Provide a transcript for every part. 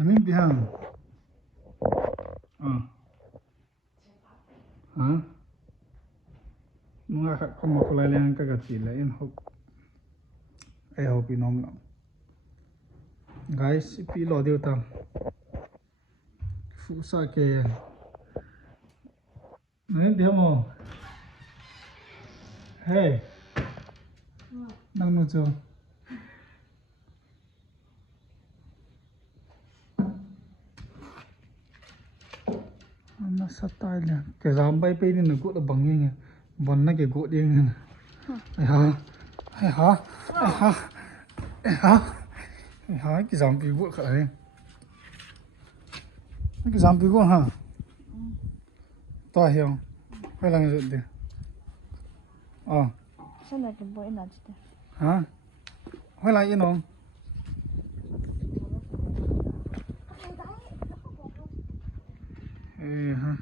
Namin bihang. Hả? Nungah không một lại lên cái kachi là in hộp. Ai hộp inom lắm. Guys, pi lo điều tam. Phụ sa kê. Namin bihang mo. Hey. Nang no cho. Nó sát tay nè, cái dám bay bay đi nó cũng là bằng như này, vần nó cái gỗ đi như này, hay hả, hay hả, hay hả, hay hả, hay hả, cái dám bị gỗ cả đấy, cái dám bị gỗ hả, to hiểu, hay là cái gì, sao lại cái bữa nào chứ, hả, hay là gì nó, hả.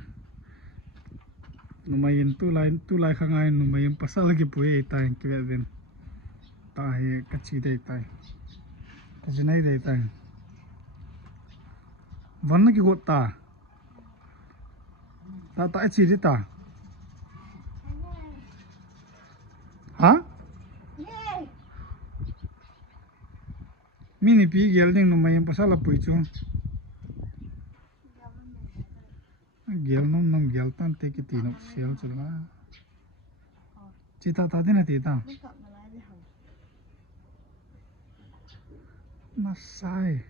Lumayan tulai kangai lumayan pasal lagi puye itai kaya din tahi kachi dei tai kajinai dei tai vanna ki got ta ta chi di ta ha mini pi gel ding lumayan pasal pui chu gel nom gel tan te ki ti no sel chu la chi ta din ti ta na sai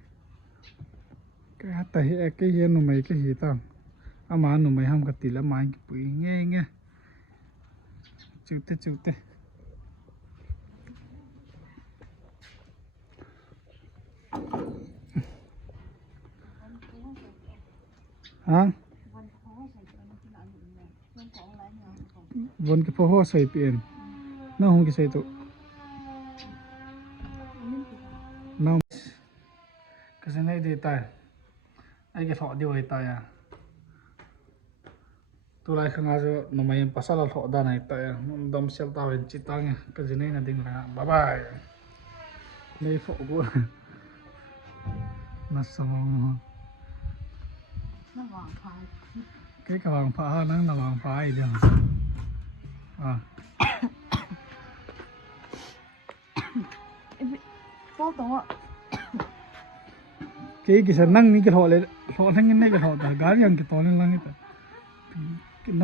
cái hite cái hiền nó mấy cái gì ta ama nó mấy ham cái tỷ là mai cái bụi nghe chịu tê hả vốn cái phố hoa sấy biển nó không cái sấy tụ nó cái này để tay ai cái thọ điều tay à tulai khang ajo no mai pasal thọ da này tay dom sel ta wen chi tang cái này là ding là bye bye này phổ của nó xong cái vàng phá nó là vàng phá gì đâu cái sản năng ní cái họ lại họ thanh cái này cái họ ta gái yang cái to lên lăng cái cái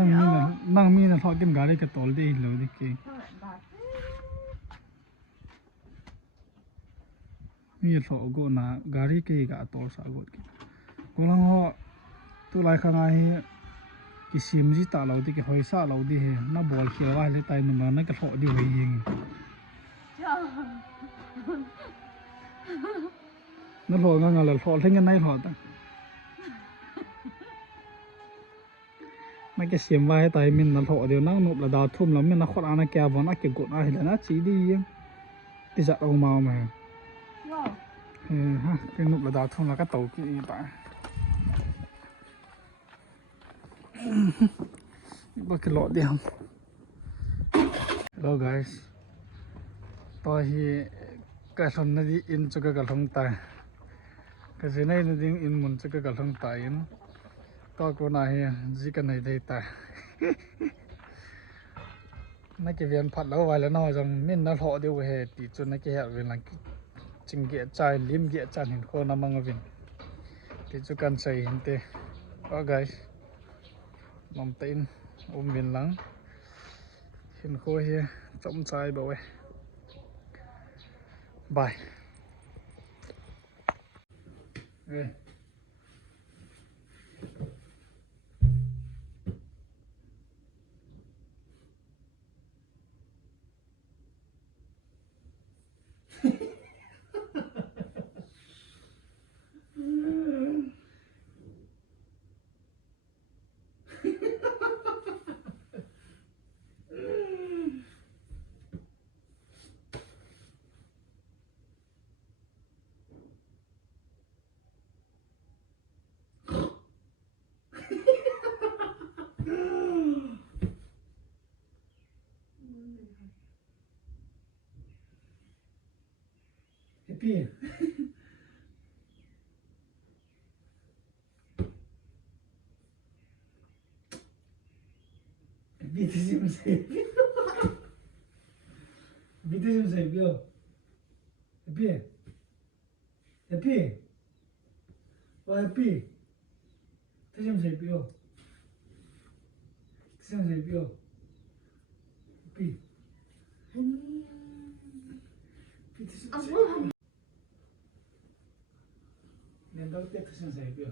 năng mi là họ cái gái cái to đi lâu đi cái mi họ go na gái cái to sa go cái golhang họ tulai khang ai cái sim gì ta lâu đi cái hồi sa lâu đi he nó bol khiêu ai lấy tay mà nó cái họ đi về yên nó lội ngang là lội thấy cái này lội ta mấy cái xiêm vai tay mình là lội điều nó nộp là đào thum lắm mình nó khoan nó kéo vào nó kiểu cột ai là nó chỉ đi thì giặt đầu màu mà ha cái nộp là đào thum là cái tàu kia bạn bao cái lọ đi không hello guys tôi thì cái thằng này đi in cho cái thằng tay cái gì này nó đi in muốn cho cái thằng tay in tôi này chỉ cần này đây ta mấy cái viên phát lâu vài lần nào rằng mình nó họ đều về thì cho mấy cái hạt viên là chỉnh ghẹ chai liêm ghẹ chai hình khô nằm ngang viên thì cho cần xây hình thế guys nằm tên ôm viên lắng hình khô here trong chai bảo vệ bye hey. Bitte 좀 세요. Bitte 좀 세요. 해피. 해피. 와 해피. 좀 세요. 좀 세요. 해피. Bitte 좀 세요. 내가 때 좀 세요.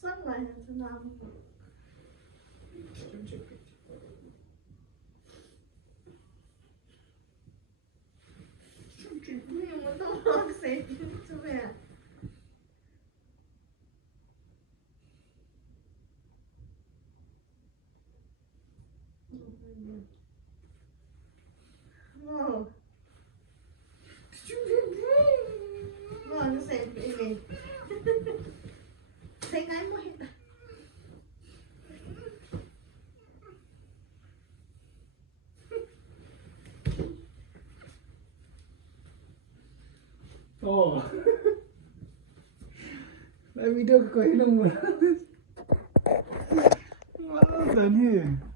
Sắp này thế nào? Nhưng mà tôi không sẽ cho mẹ. Wow. Wow, nó sẽ bị gì? Thấy ngay mới hết. Lại video có ý đâu mà. Nó giỡn hề.